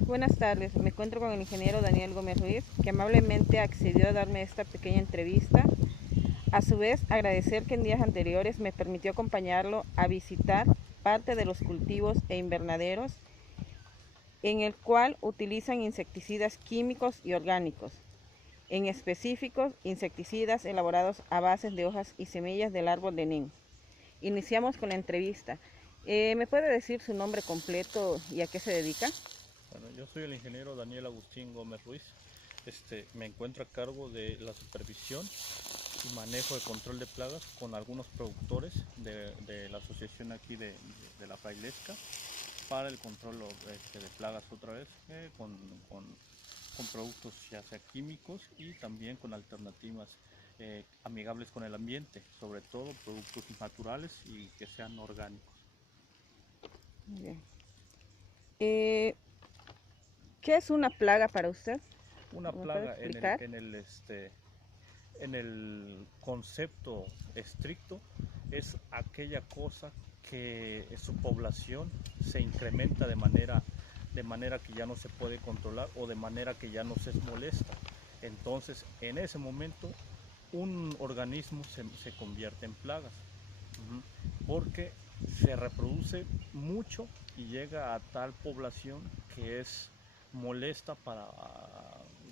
Buenas tardes, me encuentro con el ingeniero Daniel Gómez Ruiz, que amablemente accedió a darme esta pequeña entrevista. A su vez, agradecer que en días anteriores me permitió acompañarlo a visitar parte de los cultivos e invernaderos en el cual utilizan insecticidas químicos y orgánicos, en específico insecticidas elaborados a base de hojas y semillas del árbol de nim. Iniciamos con la entrevista. ¿Me puede decir su nombre completo y a qué se dedica? Bueno, yo soy el ingeniero Daniel Agustín Gómez Ruiz. Me encuentro a cargo de la supervisión y manejo de control de plagas con algunos productores de la asociación aquí de la Frailesca para el control de plagas otra vez, con productos ya sea químicos y también con alternativas amigables con el ambiente, sobre todo productos naturales y que sean orgánicos. Bien. Eh, ¿Qué es una plaga para usted? Una ¿Me puede plaga explicar? en el concepto estricto es aquella cosa que su población se incrementa de manera que ya no se puede controlar o de manera que ya no se es molesta. Entonces, en ese momento, un organismo se convierte en plagas. Porque se reproduce mucho y llega a tal población que es molesta para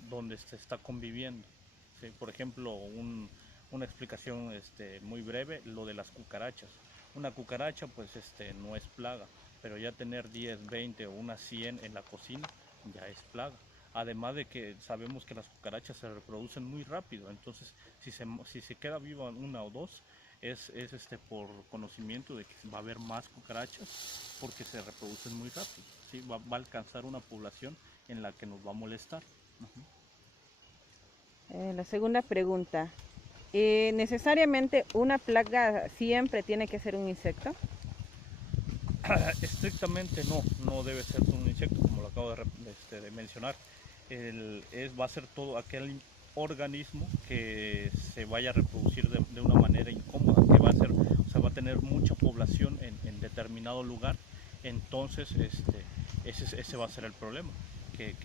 donde se está conviviendo. ¿Sí? Por ejemplo, una explicación muy breve, lo de las cucarachas. Una cucaracha pues no es plaga, pero ya tener 10, 20 o unas 100 en la cocina ya es plaga. Además de que sabemos que las cucarachas se reproducen muy rápido, entonces si se queda viva una o dos, es por conocimiento de que va a haber más cucarachas porque se reproducen muy rápido. ¿Sí? Va a alcanzar una población en la que nos va a molestar. Uh-huh. La segunda pregunta. ¿Necesariamente una plaga siempre tiene que ser un insecto? Estrictamente no debe ser un insecto como lo acabo de mencionar. Va a ser todo aquel organismo que se vaya a reproducir de una manera incómoda, que va a ser, o sea, va a tener mucha población en determinado lugar. Entonces, ese va a ser el problema, que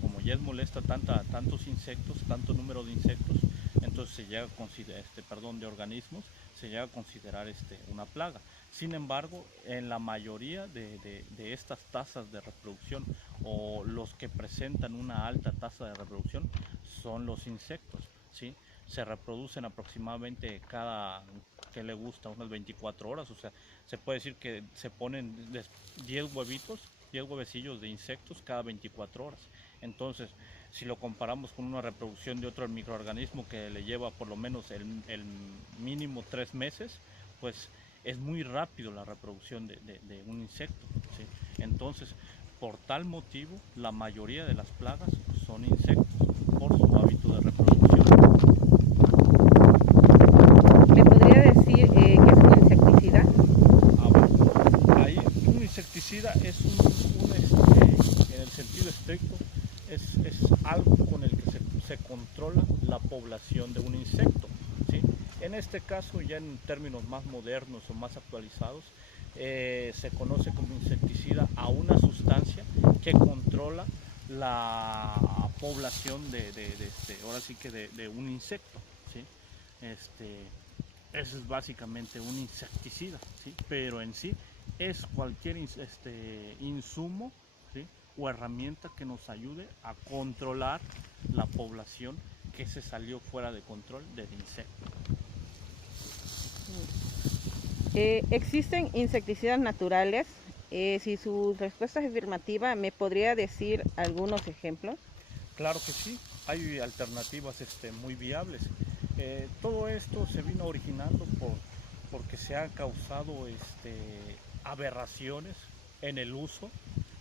como ya es molesta tantos insectos, tanto número de insectos, entonces se llega a considerar, de organismos, se llega a considerar una plaga. Sin embargo, en la mayoría de estas tasas de reproducción o los que presentan una alta tasa de reproducción son los insectos, ¿sí? Se reproducen aproximadamente que le gusta, unas 24 horas, o sea, se puede decir que se ponen 10 huevitos, 10 huevecillos de insectos cada 24 horas. Entonces, si lo comparamos con una reproducción de otro microorganismo que le lleva por lo menos el mínimo 3 meses, pues es muy rápido la reproducción de un insecto. ¿Sí? Entonces, por tal motivo, la mayoría de las plagas son insectos por su hábito de reproducción. ¿Me podría decir qué es un insecticida? Ahí un insecticida es en el sentido estricto, es algo con el que se controla la población de un insecto. ¿Sí? En este caso, ya en términos más modernos o más actualizados, se conoce como insecticida a una sustancia que controla la población ahora sí que de un insecto. ¿Sí? Este, Eso es básicamente un insecticida, ¿sí? Pero en sí es cualquier insumo, ¿sí? O herramienta que nos ayude a controlar la población que se salió fuera de control del insecto. ¿Existen insecticidas naturales? Si su respuesta es afirmativa, ¿me podría decir algunos ejemplos? Claro que sí, hay alternativas muy viables. Todo esto se vino originando porque se han causado aberraciones en el uso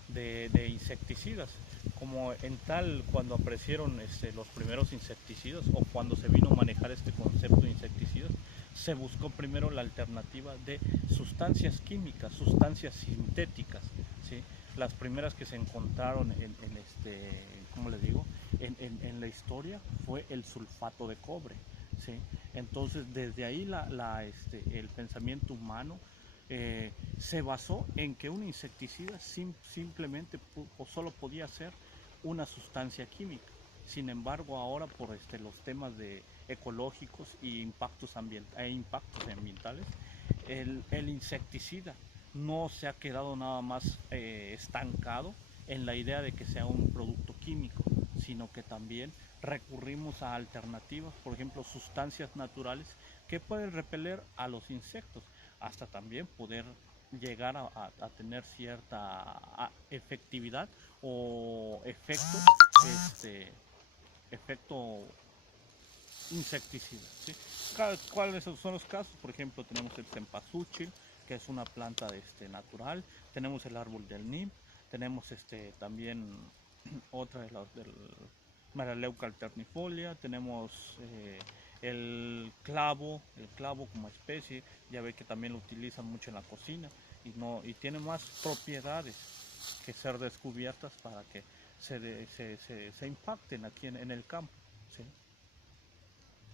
de insecticidas. Como en tal, cuando aparecieron los primeros insecticidas o cuando se vino a manejar este concepto de insecticidas, se buscó primero la alternativa de sustancias químicas, sustancias sintéticas. ¿Sí? Las primeras que se encontraron ¿cómo le digo? En la historia fue el sulfato de cobre. ¿Sí? Entonces, desde ahí el pensamiento humano se basó en que un insecticida simplemente solo podía ser una sustancia química. Sin embargo, ahora por los temas ecológicos y impactos ambientales, el insecticida no se ha quedado nada más estancado en la idea de que sea un producto químico, sino que también recurrimos a alternativas, por ejemplo, sustancias naturales que pueden repeler a los insectos, hasta también poder llegar a tener cierta efectividad o efecto insecticida. ¿Sí? ¿Cuáles son los casos? Por ejemplo, tenemos el cempasúchil, que es una planta natural, tenemos el árbol del nim, tenemos también otra de las del Melaleuca alternifolia, tenemos el clavo como especie, ya ve que también lo utilizan mucho en la cocina y tiene más propiedades que ser descubiertas para que se impacten aquí en el campo. ¿Sí?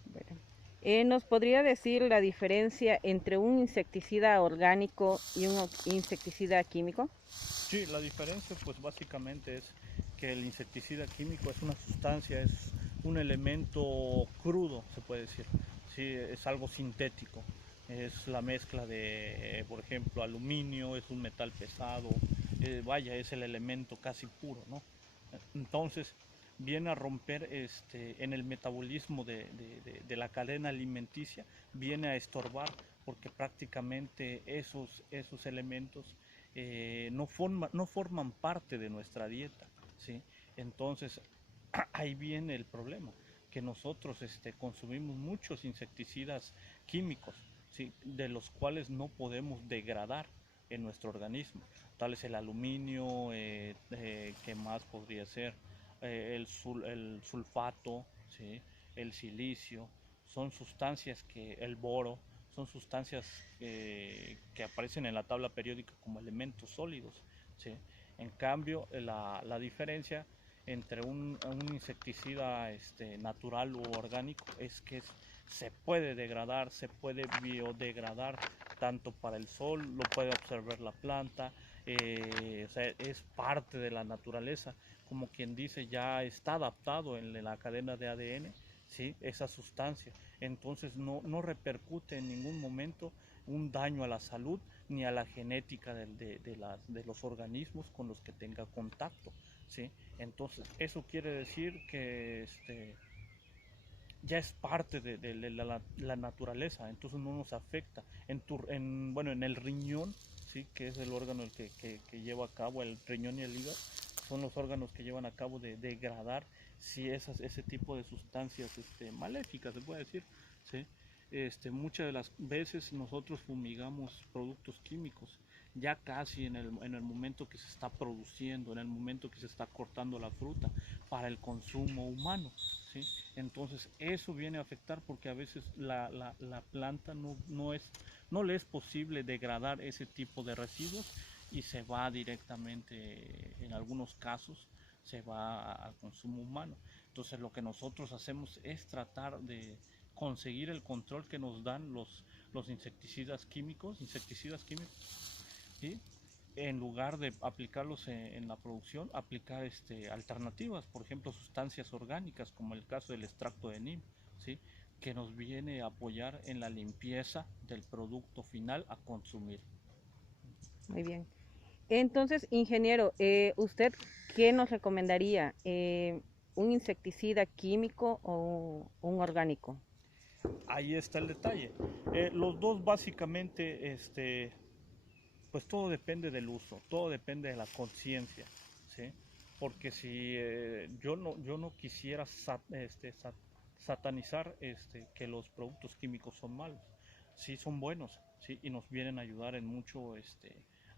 Bueno. ¿Nos podría decir la diferencia entre un insecticida orgánico y un insecticida químico? Sí, la diferencia pues básicamente es que el insecticida químico es una sustancia, es un elemento crudo, se puede decir. Sí, es algo sintético. Es la mezcla de, por ejemplo, aluminio, es un metal pesado, vaya, es el elemento casi puro, ¿no? Entonces, viene a romper en el metabolismo de la cadena alimenticia, viene a estorbar porque prácticamente esos elementos no forman parte de nuestra dieta, ¿sí? Entonces, ahí viene el problema, que nosotros consumimos muchos insecticidas químicos, ¿sí? De los cuales no podemos degradar en nuestro organismo. Tal es el aluminio, ¿qué más podría ser? El sulfato, ¿sí? El silicio, son sustancias el boro, son sustancias que aparecen en la tabla periódica como elementos sólidos. ¿Sí? En cambio, la diferencia entre un insecticida natural u orgánico es que se puede degradar, se puede biodegradar tanto para el sol, lo puede absorber la planta, o sea, es parte de la naturaleza, como quien dice, ya está adaptado en la cadena de ADN, ¿sí? Esa sustancia. Entonces no repercute en ningún momento un daño a la salud ni a la genética de los organismos con los que tenga contacto. ¿Sí? Entonces, eso quiere decir que ya es parte de la naturaleza, entonces no nos afecta. Bueno, en el riñón, ¿sí? Que es el órgano que lleva a cabo, el riñón y el hígado, son los órganos que llevan a cabo de degradar si ese tipo de sustancias maléficas, se puede decir. ¿Sí? Muchas de las veces nosotros fumigamos productos químicos ya casi en el momento que se está produciendo, en el momento que se está cortando la fruta para el consumo humano. ¿Sí? Entonces eso viene a afectar porque a veces la planta no le es posible degradar ese tipo de residuos y se va directamente, en algunos casos, se va al consumo humano. Entonces lo que nosotros hacemos es tratar de conseguir el control que nos dan los insecticidas químicos, ¿sí? En lugar de aplicarlos en la producción, aplicar alternativas, por ejemplo, sustancias orgánicas, como el caso del extracto de NIM, ¿sí? Que nos viene a apoyar en la limpieza del producto final a consumir. Muy bien. Entonces, ingeniero, ¿usted qué nos recomendaría? ¿Un insecticida químico o un orgánico? Ahí está el detalle. Los dos básicamente, pues todo depende del uso, todo depende de la conciencia, ¿sí? Porque si yo no quisiera satanizar que los productos químicos son malos, sí son buenos, sí, y nos vienen a ayudar en mucho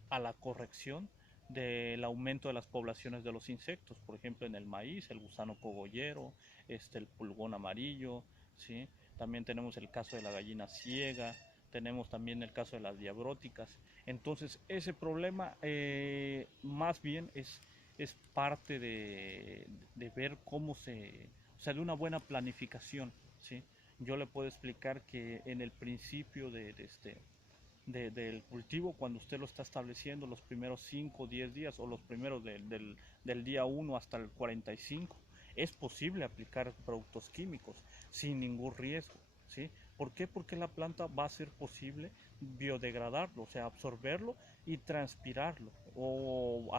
a la corrección del aumento de las poblaciones de los insectos, por ejemplo en el maíz, el gusano cogollero, el pulgón amarillo, ¿sí? También tenemos el caso de la gallina ciega, tenemos también el caso de las diabróticas. Entonces, ese problema más bien es parte de ver o sea, de una buena planificación, ¿sí? Yo le puedo explicar que en el principio del cultivo cuando usted lo está estableciendo los primeros 5 o 10 días o los primeros del día 1 hasta el 45. Es posible aplicar productos químicos sin ningún riesgo, ¿sí? ¿Por qué? Porque la planta va a ser posible biodegradarlo, o sea, absorberlo y transpirarlo o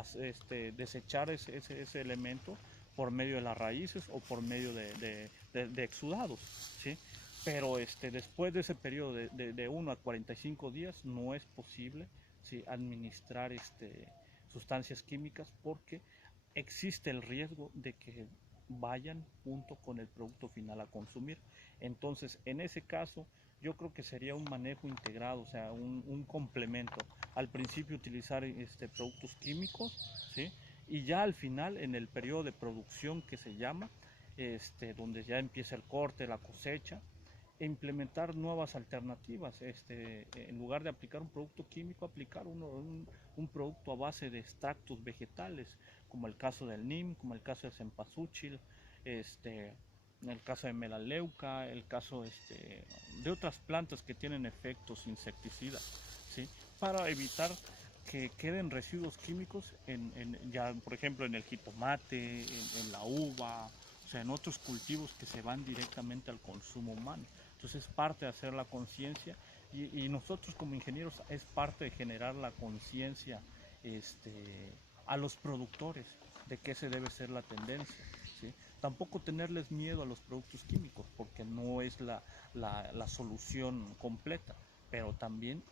desechar ese elemento por medio de las raíces o por medio de exudados, ¿sí? Pero después de ese periodo de 1 a 45 días no es posible, ¿sí?, administrar sustancias químicas porque existe el riesgo de que vayan junto con el producto final a consumir. Entonces, en ese caso, yo creo que sería un manejo integrado, o sea, un complemento. Al principio utilizar productos químicos, ¿sí? Y ya al final, en el periodo de producción que se llama, donde ya empieza el corte, la cosecha, e implementar nuevas alternativas. En lugar de aplicar un producto químico, aplicar un producto a base de extractos vegetales, como el caso del NIM, como el caso de cempasúchil, en el caso de melaleuca, el caso de otras plantas que tienen efectos insecticidas, ¿sí?, para evitar que queden residuos químicos ya, por ejemplo, en el jitomate, en la uva, o sea, en otros cultivos que se van directamente al consumo humano. Entonces es parte de hacer la conciencia y nosotros como ingenieros es parte de generar la conciencia a los productores de que ese debe ser la tendencia, ¿sí? Tampoco tenerles miedo a los productos químicos porque no es la solución completa, pero también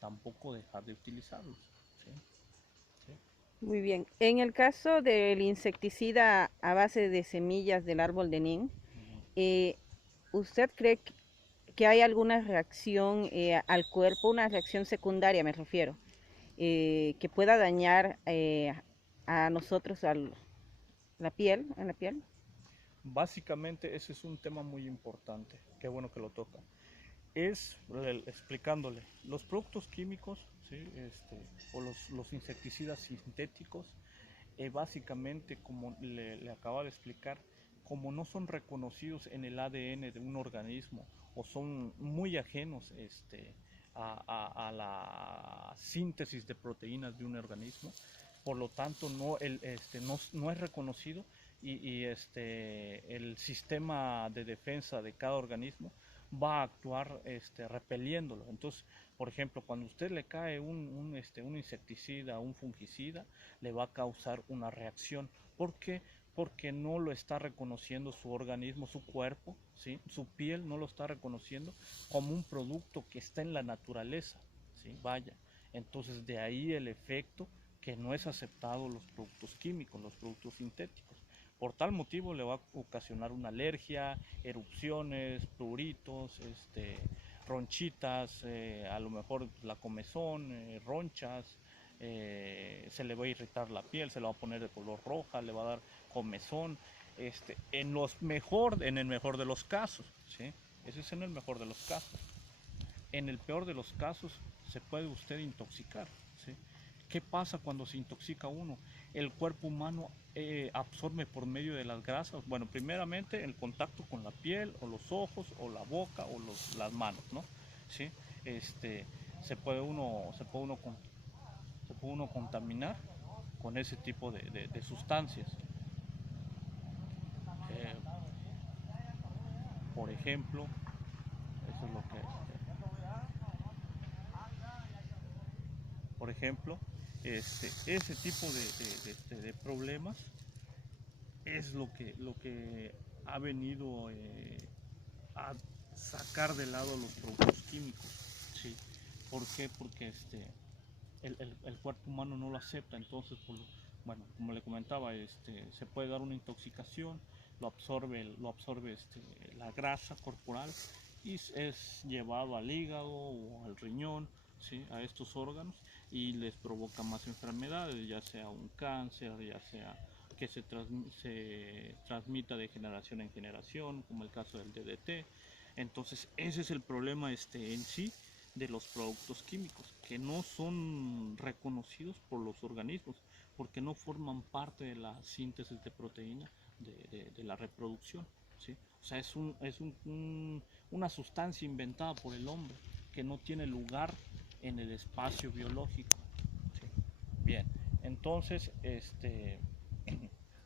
tampoco dejar de utilizarlos, ¿sí? ¿Sí? Muy bien. En el caso del insecticida a base de semillas del árbol de Nin, eh, ¿usted cree que hay alguna reacción al cuerpo, una reacción secundaria me refiero, que pueda dañar a nosotros, la piel, en la piel? Básicamente ese es un tema muy importante, qué bueno que lo toca. Explicándole, los productos químicos, ¿sí?, o los insecticidas sintéticos, básicamente, como le acabo de explicar, como no son reconocidos en el ADN de un organismo o son muy ajenos a la síntesis de proteínas de un organismo, por lo tanto no es reconocido y el sistema de defensa de cada organismo va a actuar repeliéndolo. Entonces, por ejemplo, cuando a usted le cae un insecticida, un fungicida, le va a causar una reacción. ¿Por qué? Porque no lo está reconociendo su organismo, su cuerpo, ¿sí?, su piel no lo está reconociendo como un producto que está en la naturaleza, ¿sí? Vaya, entonces de ahí el efecto que no es aceptado los productos químicos, los productos sintéticos. Por tal motivo le va a ocasionar una alergia, erupciones, pruritos, ronchitas, a lo mejor la comezón, ronchas, se le va a irritar la piel, se le va a poner de color roja, le va a dar comezón, en el mejor de los casos, ¿sí? Ese es en el mejor de los casos. En el peor de los casos se puede usted intoxicar, ¿sí? ¿Qué pasa cuando se intoxica uno? El cuerpo humano absorbe por medio de las grasas, bueno, primeramente el contacto con la piel, o los ojos, o la boca, o las manos, ¿no? ¿Sí? Se puede uno contaminar con ese tipo de sustancias. Eh, por ejemplo, eso es lo que por ejemplo, ese tipo de problemas es lo que ha venido a sacar de lado los productos químicos, ¿sí? ¿Por qué? Porque el cuerpo humano no lo acepta, entonces, bueno, como le comentaba, se puede dar una intoxicación, lo absorbe la grasa corporal y es llevado al hígado o al riñón, ¿sí?, a estos órganos, y les provoca más enfermedades, ya sea un cáncer, ya sea que se transmita de generación en generación, como el caso del DDT. Entonces, ese es el problema en sí de los productos químicos, que no son reconocidos por los organismos, porque no forman parte de la síntesis de proteína de la reproducción, ¿sí? O sea, es una sustancia inventada por el hombre que no tiene lugar en el espacio biológico. ¿Sí? Bien, entonces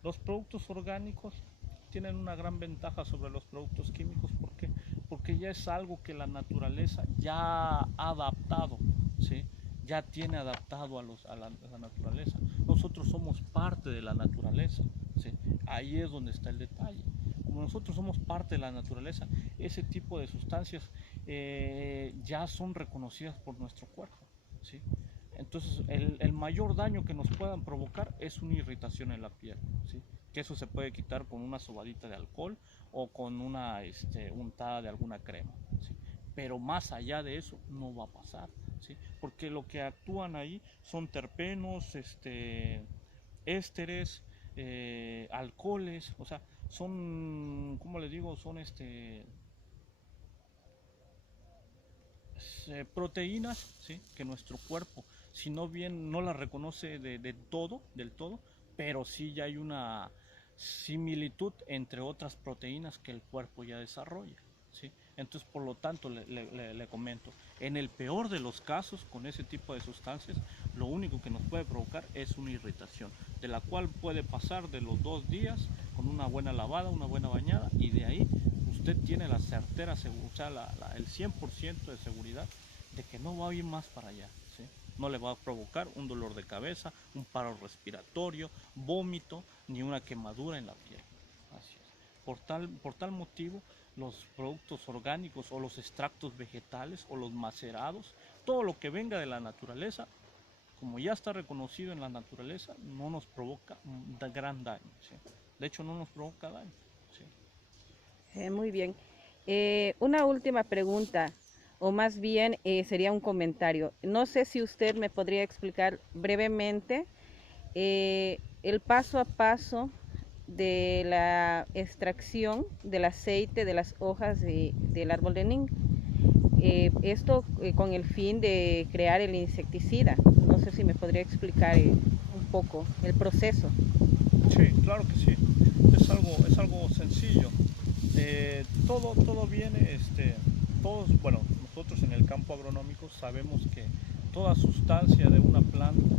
los productos orgánicos tienen una gran ventaja sobre los productos químicos. ¿Por qué? Porque ya es algo que la naturaleza ya ha adaptado, ¿sí? Ya tiene adaptado a la naturaleza. Nosotros somos parte de la naturaleza, ¿sí? Ahí es donde está el detalle. Como nosotros somos parte de la naturaleza, ese tipo de sustancias ya son reconocidas por nuestro cuerpo, ¿sí? Entonces el mayor daño que nos puedan provocar es una irritación en la piel, ¿sí? Que eso se puede quitar con una sobadita de alcohol o con una untada de alguna crema, ¿sí? Pero más allá de eso no va a pasar, ¿sí? Porque lo que actúan ahí son terpenos, ésteres, alcoholes, o sea, son, ¿cómo les digo? Son proteínas, ¿sí? Que nuestro cuerpo, si no bien no las reconoce del todo, pero sí ya hay una similitud entre otras proteínas que el cuerpo ya desarrolla, ¿sí? Entonces, por lo tanto, le comento, en el peor de los casos, con ese tipo de sustancias, lo único que nos puede provocar es una irritación, de la cual puede pasar de los 2 días con una buena lavada, una buena bañada, y de ahí usted tiene la certera, o sea, el 100% de seguridad de que no va a ir más para allá, ¿sí? No le va a provocar un dolor de cabeza, un paro respiratorio, vómito, ni una quemadura en la piel. Así es. Por tal motivo, los productos orgánicos o los extractos vegetales o los macerados, todo lo que venga de la naturaleza, como ya está reconocido en la naturaleza, no nos provoca gran daño, ¿sí? De hecho, no nos provoca daño, ¿sí? Muy bien. Una última pregunta, o más bien sería un comentario. No sé si usted me podría explicar brevemente el paso a paso de la extracción del aceite de las hojas del árbol de Nin. Esto con el fin de crear el insecticida. No sé si me podría explicar un poco el proceso. Sí, claro que sí. Es algo sencillo. Todo viene, bueno, nosotros en el campo agronómico sabemos que toda sustancia de una planta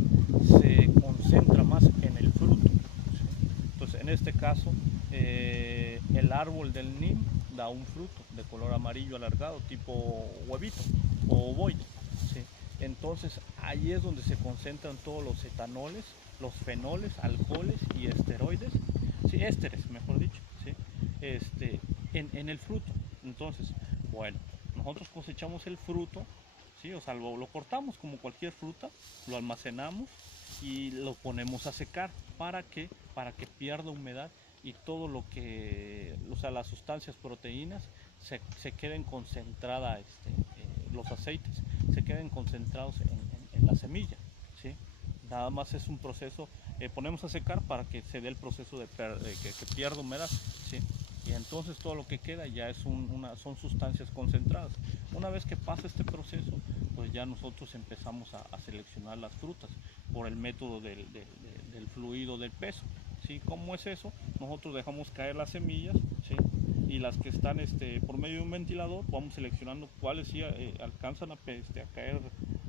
se concentra más en el fruto, ¿sí? Entonces, en este caso, el árbol del nim da un fruto de color amarillo alargado, tipo huevito o ovoide, ¿sí? Entonces, ahí es donde se concentran todos los etanoles, los fenoles, alcoholes y esteroides, sí, ésteres, mejor dicho, ¿sí? En el fruto. Entonces, bueno, nosotros cosechamos el fruto, ¿sí? O sea, lo cortamos como cualquier fruta, lo almacenamos y lo ponemos a secar. ¿Para qué? Para que pierda humedad y todo lo que, o sea, las sustancias, proteínas, se queden concentradas, los aceites, se queden concentrados en la semilla, ¿sí? Nada más es un proceso, ponemos a secar para que se dé el proceso de que pierda humedad, ¿sí? Y entonces todo lo que queda ya son sustancias concentradas. Una vez que pasa este proceso, pues ya nosotros empezamos a seleccionar las frutas por el método del fluido del peso, ¿sí? ¿Cómo es eso? Nosotros dejamos caer las semillas, ¿sí? Y las que están por medio de un ventilador, vamos seleccionando cuáles sí alcanzan a caer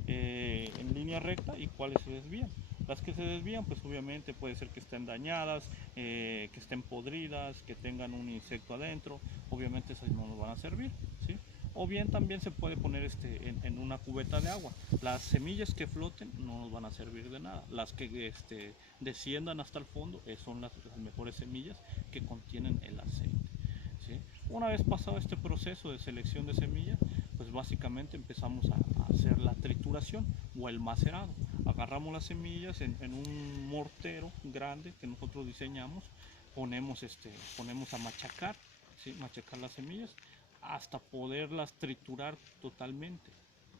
en línea recta y cuáles se desvían. Las que se desvían, pues obviamente puede ser que estén dañadas, que estén podridas, que tengan un insecto adentro, obviamente esas no nos van a servir, ¿sí? O bien también se puede poner en una cubeta de agua. Las semillas que floten no nos van a servir de nada. Las que desciendan hasta el fondo son las mejores semillas que contienen el aceite, ¿sí? Una vez pasado este proceso de selección de semillas, pues básicamente empezamos a hacer la trituración o el macerado. Agarramos las semillas en un mortero grande que nosotros diseñamos, ponemos a machacar, ¿sí? Machacar las semillas hasta poderlas triturar totalmente,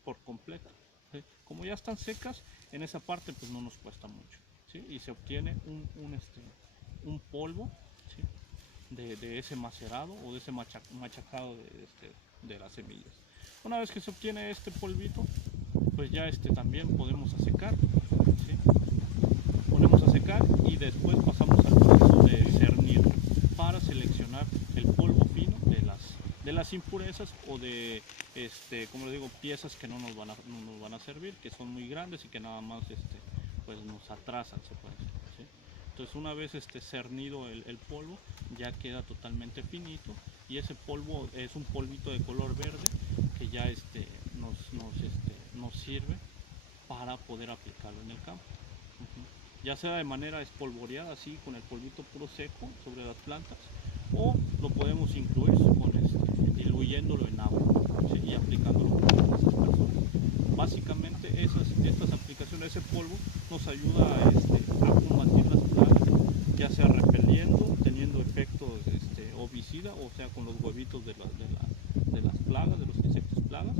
por completo, ¿sí? Como ya están secas, en esa parte pues no nos cuesta mucho, ¿sí? Y se obtiene un polvo, ¿sí? de ese macerado o de ese machacado de las semillas. Una vez que se obtiene este polvito, pues ya también podemos a secar, ¿sí? Ponemos a secar y después pasamos al proceso de cernir para seleccionar el polvo fino las impurezas o de, como le digo, piezas que no nos van a servir, que son muy grandes y que nada más pues nos atrasan, se puede decir, ¿sí? Entonces una vez cernido el polvo, ya queda totalmente finito, y ese polvo es un polvito de color verde que ya nos sirve para poder aplicarlo en el campo. Ya sea de manera espolvoreada, así con el polvito puro seco sobre las plantas, o lo podemos incluir diluyéndolo en agua, ¿sí? Y aplicándolo con estas personas. Básicamente estas aplicaciones, ese polvo nos ayuda a combatir las plagas, ya sea repeliendo, teniendo efectos ovicida, o sea con los huevitos de las plagas, de los insectos plagas,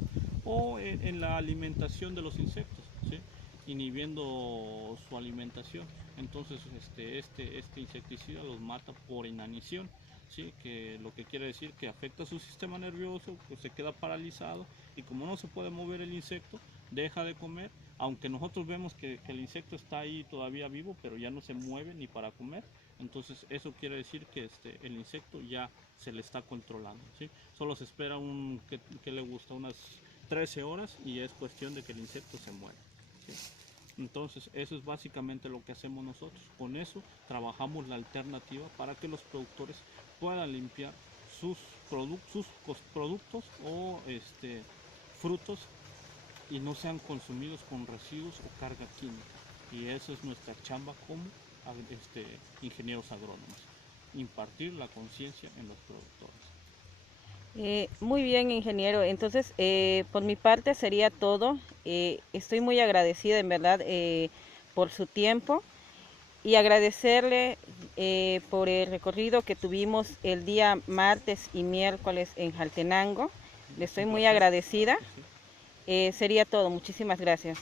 o en la alimentación de los insectos, ¿sí? Inhibiendo su alimentación. Entonces este insecticida los mata por inanición, ¿sí? Que lo que quiere decir que afecta su sistema nervioso, pues se queda paralizado, y como no se puede mover el insecto, deja de comer, aunque nosotros vemos que el insecto está ahí todavía vivo, pero ya no se mueve ni para comer. Entonces eso quiere decir que el insecto ya se le está controlando, ¿sí? Solo se espera que le gusta unas 13 horas y es cuestión de que el insecto se muera, ¿sí? Entonces eso es básicamente lo que hacemos nosotros. Con eso trabajamos la alternativa para que los productores puedan limpiar sus productos o frutos y no sean consumidos con residuos o carga química. Y esa es nuestra chamba como ingenieros agrónomos, impartir la conciencia en los productores. Muy bien, ingeniero. Entonces, por mi parte sería todo. Estoy muy agradecida, en verdad, por su tiempo, y agradecerle por el recorrido que tuvimos el día martes y miércoles en Jaltenango. Le estoy muy agradecida. Sería todo. Muchísimas gracias.